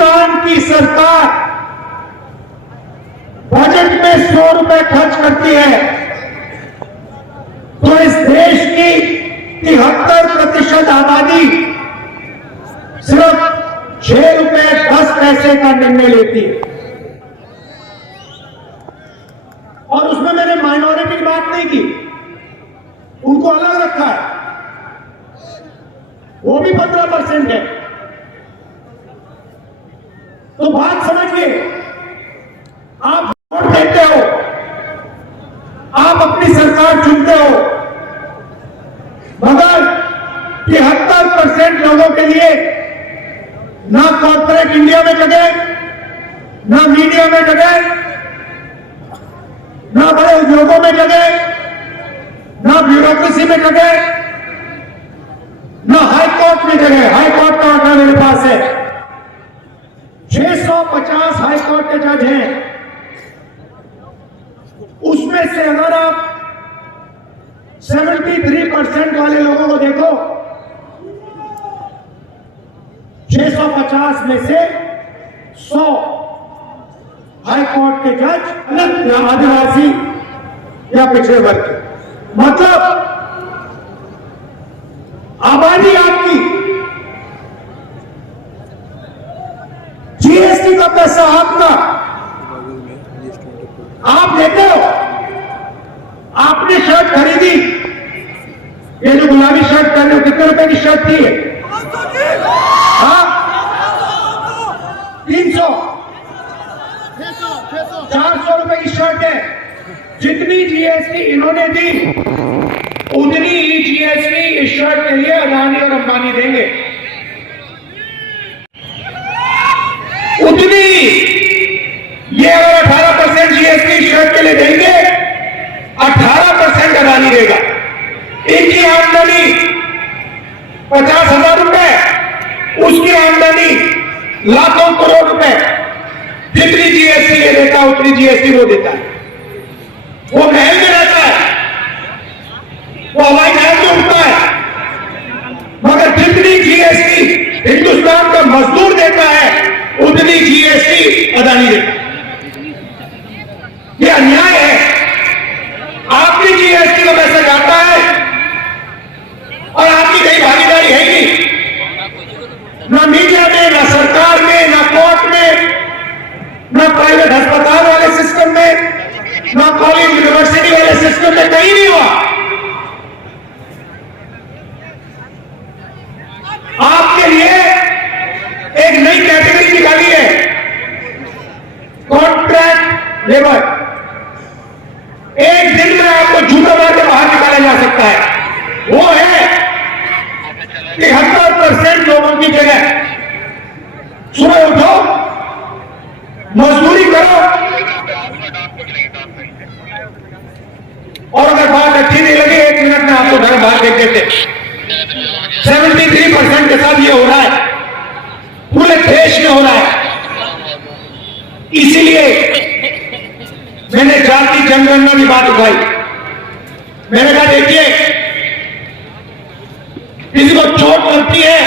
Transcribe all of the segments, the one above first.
हिंदुस्तान की सरकार बजट में 100 रुपए खर्च करती है तो इस देश की 73% आबादी सिर्फ 6 रुपए 10 पैसे का निर्णय लेती है। और उसमें मैंने माइनॉरिटी की बात नहीं की, उनको अलग रखा है, वो भी 15% है। तो बात समझिए, आप वोट देते हो, आप अपनी सरकार चुनते हो, मगर 73% लोगों के लिए ना कॉर्पोरेट इंडिया में जगह, ना मीडिया में जगह, ना बड़े उद्योगों में जगह, ना ब्यूरोक्रेसी में जगह, ना हाई कोर्ट में जगह। हाई कोर्ट का आंकड़ा मेरे पास है, 650 हाई कोर्ट के जज हैं। उसमें से अगर आप 73% वाले लोगों को देखो, 650 में से 100 हाई कोर्ट के जज या आदिवासी या पिछड़े वर्ग के। मतलब आबादी आपकी, जीएसटी का पैसा आपका, आप देते हो। आपने शर्ट खरीदी, ये जो गुलाबी शर्ट पहने हो, कितने रुपए की शर्ट थी? हाँ, 300 400 रुपए की शर्ट है। जितनी जीएसटी इन्होंने दी, उतनी ही जीएसटी इस शर्ट के लिए अदानी और अंबानी देंगे, उतनी। ये अगर 18% जीएसटी शर्ट के लिए देंगे, 18% अदानी देगा। इनकी आमदनी 50,000 रुपए, उसकी आमदनी लाखों करोड़ रुपए। जितनी जीएसटी ये देता है, उतनी जीएसटी वो देता है। वो महल में रहता है, वो हवाई जहाज में उड़ता है, मगर जितनी जीएसटी हिंदुस्तान का मजदूर देता है, उतनी जीएसटी अदानी देता है। ये अन्याय है। आपकी जीएसटी का पैसा जाता है और आपकी कहीं भागीदारी है नहीं, ना मीडिया में, ना सरकार में, ना कोर्ट में, ना प्राइवेट अस्पताल वाले सिस्टम में, ना कॉलेज यूनिवर्सिटी वाले सिस्टम में, कहीं नहीं हुआ। आपके लिए एक नई कैटेगरी निकाली है, कॉन्ट्रैक्ट लेबर। एक दिन में आपको जूता मार के बाहर निकाला जा सकता है। वो है 73% लोगों की जगह सुबह उठो, मजदूरी करो, और अगर बात अच्छी नहीं लगी, 1 मिनट में आपको घर बाहर देख देते। 73% के साथ ये हो रहा है, पूरे देश में हो रहा है। इसीलिए मैंने जाति जनगणना की बात उठाई। मैंने कहा देखिए, किसी को चोट लगती है,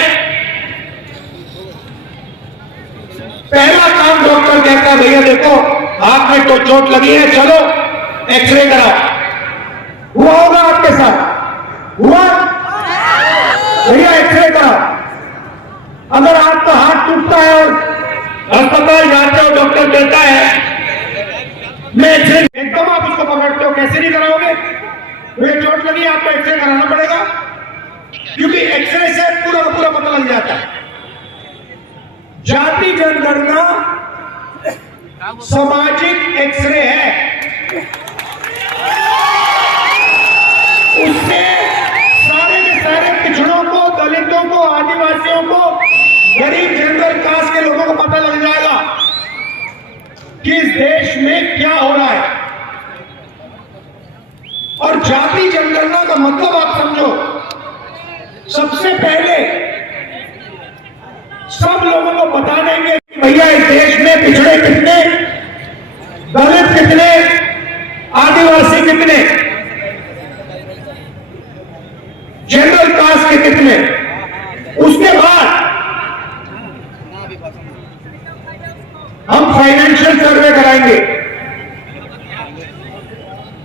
पहला काम डॉक्टर कहता है, भैया देखो हाथ में तो चोट लगी है, चलो एक्सरे कराओ। हुआ होगा आपके साथ? हुआ? भैया एक्सरे कराओ। अगर आपका हाथ टूटता है और अस्पताल जाते हो, डॉक्टर कहता है मैं एक्सरे, एकदम आप उसको पकड़ते हो, कैसे नहीं कराओगे? मुझे चोट लगी, आपको एक्सरे कराना पड़ेगा, क्योंकि एक्सरे से पूरा का पूरा पता लग जाता है। जाति जनगणना सामाजिक एक्सरे है, उससे सारे के सारे पिछड़ों को, दलितों को, आदिवासियों को, गरीब जनरल कास्ट के लोगों को पता लग जाएगा कि इस देश में क्या हो रहा है। और जाति जनगणना का मतलब आप समझो, सबसे पहले सब लोगों को बता देंगे कि भैया इस देश में पिछड़े कितने, दलित कितने, आदिवासी कितने, जनरल कास्ट के कितने। उसके बाद पॉपुलेशन सर्वे कराएंगे,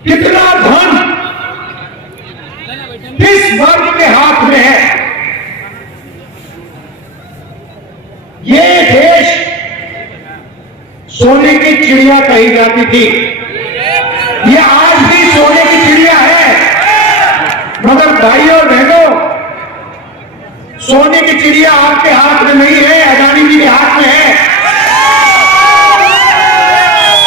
कितना धन किस वर्ग के हाथ में है। ये देश सोने की चिड़िया कही जाती थी, ये आज भी सोने की चिड़िया है, मगर भाइयों और बहनों, सोने की चिड़िया आपके हाथ में नहीं है, अदानी जी के हाथ में है।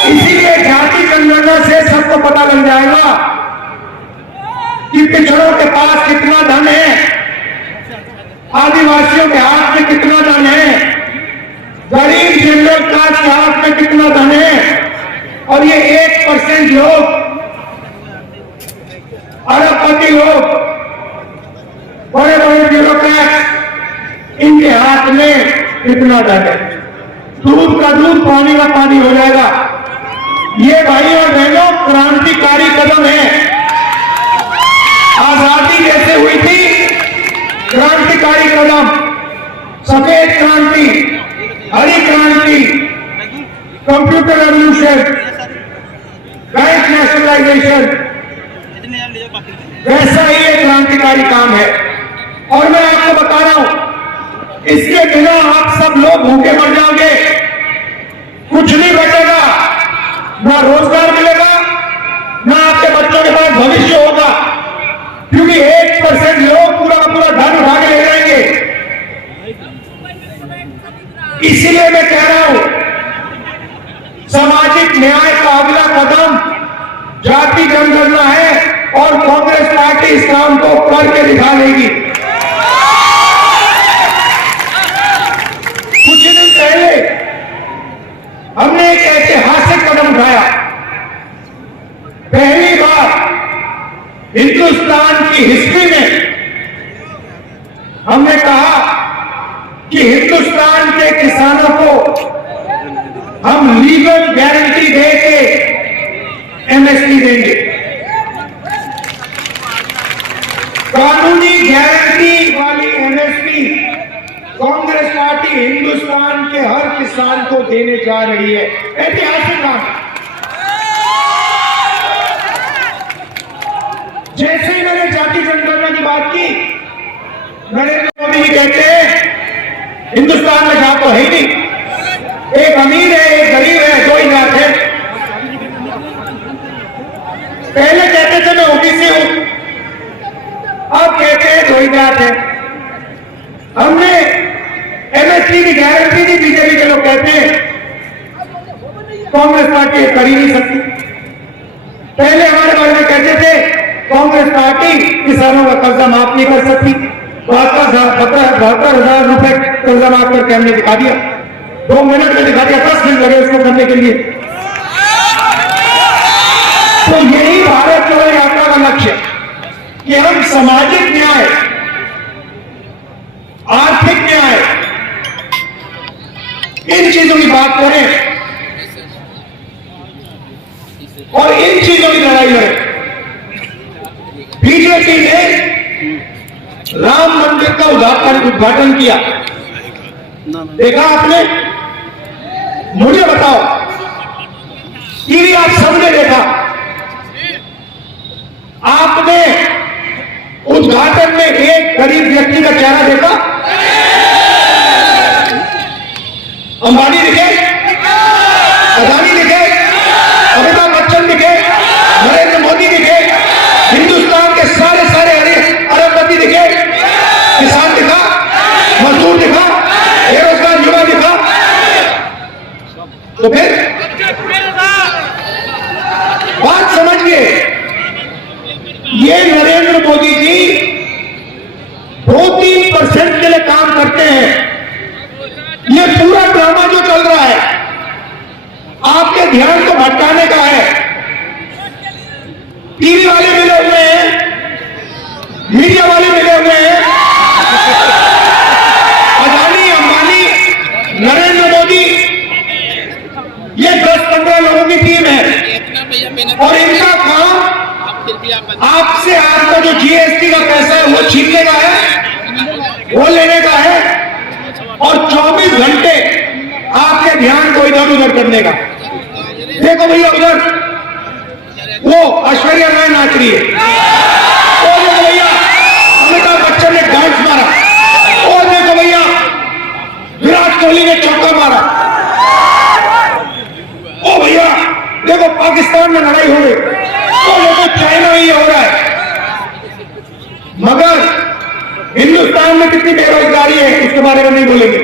इसीलिए जाति जनगणना से सबको पता लग जाएगा कि पिछड़ों के पास कितना धन है, आदिवासियों के हाथ में कितना धन है, गरीब जनरल क्लास के हाथ में कितना धन है। और ये 1% लोग, अरबपति लोग, बड़े बड़े ब्यूरोक्रेट, इनके हाथ में कितना धन है। दूध का दूध, पानी का पानी हो जाएगा। ये भाई और बहनों क्रांतिकारी कदम है। आजादी जैसे हुई थी, क्रांतिकारी कदम, सफेद क्रांति, हरी क्रांति, कंप्यूटर रेवोल्यूशन, बैंक नेशनलाइजेशन, वैसा ही एक क्रांतिकारी काम है। और मैं आपको बता रहा हूं, इसके बिना आप सब लोग भूखे मर जाओगे, कुछ नहीं बचेगा, ना रोजगार मिलेगा, ना आपके बच्चों के पास भविष्य होगा, क्योंकि 1% लोग पूरा का पूरा धन उठा के ले जाएंगे। इसीलिए मैं कह रहा हूं, सामाजिक न्याय का अगला कदम जाति जनगणना है और कांग्रेस पार्टी इस काम को करके दिखा देगी। कुछ दिन पहले हमने एक ऐतिहासिक कदम उठाया। पहली बार हिंदुस्तान की हिस्ट्री में हमने कहा कि हिंदुस्तान के किसानों को हम लीगल गारंटी दे के एमएसपी देंगे। कानूनी गारंटी वाली एमएसपी कांग्रेस पार्टी हिंदुस्तान के हर किसान को देने जा रही है। ऐतिहासिक काम। जैसे ही मैंने जाति जनगणना की बात की, नरेंद्र मोदी जी कहते हैं हिंदुस्तान में जात तो है ही नहीं, एक अमीर है एक गरीब है, दो ही जात है। पहले कहते थे मैं ओबीसी हूं, अब कहते हैं दो ही जात है। हमने एमएसपी की गारंटी दी, बीजेपी के लोग कहते हैं कांग्रेस पार्टी कर ही नहीं सकती। पहले हमारे बारे में कहते थे कांग्रेस पार्टी किसानों का कर्जा माफ नहीं कर सकती। 72,000 रुपए कर्जा माफ करके हमने दिखा दिया, 2 मिनट में दिखा दिया, 10 दिन लगे उसको करने के लिए। तो यही भारत जोड़ो यात्रा का लक्ष्य कि हम सामाजिक न्याय, आर्थिक न्याय, इन चीजों की बात करें और इन चीजों की लड़ाई लड़ें। बीजेपी ने राम मंदिर का उद्घाटन किया, देखा आपने? मुझे बताओ, टीवी आप सबने देखा, आपने उद्घाटन में एक गरीब व्यक्ति का चेहरा देखा? अंबानी दिखे, अदानी दिखे, अमिताभ बच्चन दिखे, नरेंद्र मोदी दिखे, हिंदुस्तान के सारे अरबपति दिखे, किसान दिखा, मजदूर दिखा, बेरोजगार युवा दिखा? तो फिर बात समझिए, ये नरेंद्र मोदी जी 2-3% के लिए काम करते हैं। ये पूरा ड्रामा जो चल रहा है आपके ध्यान को भटकाने का है। टीवी वाले मिले हुए हैं, मीडिया वाले मिले हुए हैं, अदानी, अंबानी, नरेंद्र मोदी, ये 10-15 लोगों की टीम है और इनका काम आपसे आपका जो जीएसटी का पैसा है वो छीनने का है, वो लेने का है और 24 घंटे आपके ध्यान को इधर इधर उधर करने का। देखो भैया उधर वो ऐश्वर्या राय नाच रही है, और देखो भैया अमिताभ बच्चन ने डांस मारा, और देखो भैया विराट कोहली ने चौका मारा। ओ भैया देखो पाकिस्तान में लड़ाई हो गई, तो देखो चाइना में ये हो रहा है। मगर हिंदुस्तान में कितनी बेरोजगारी है उसके बारे में नहीं बोलेंगे,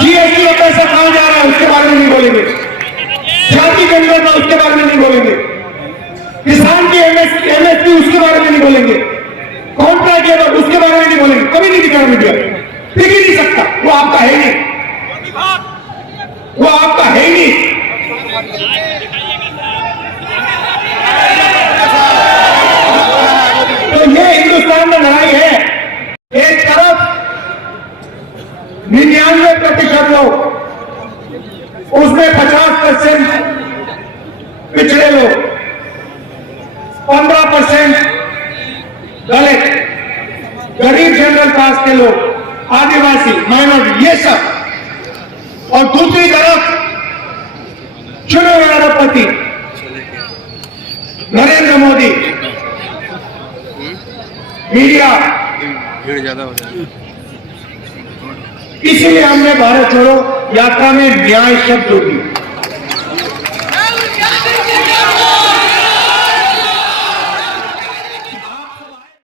जीएसटी का पैसा कहां जा रहा है उसके बारे में नहीं बोलेंगे, जाति जनगणना उसके बारे में नहीं बोलेंगे, किसान की एमएसपी उसके बारे में नहीं बोलेंगे, कॉन्ट्रैक्ट लेबर उसके बारे में नहीं बोलेंगे। कभी नहीं दिखा मीडिया, दिख ही नहीं सकता, वो आपका है ही नहीं, वो आपका है ही नहीं। तो ये हिंदुस्तान में लड़ाई है। एक तरफ 99% लोग, उसमें 50% पिछड़े लोग, 15% दलित, गरीब जनरल कास्ट के लोग, आदिवासी, माइनॉरिटी, ये सब, और दूसरी तरफ चुने हुए राष्ट्रपति नरेंद्र मोदी, मीडिया, भीड़ ज्यादा हो जाए। इसीलिए हमने भारत छोड़ो यात्रा में न्याय शब्द जोड़ दिया।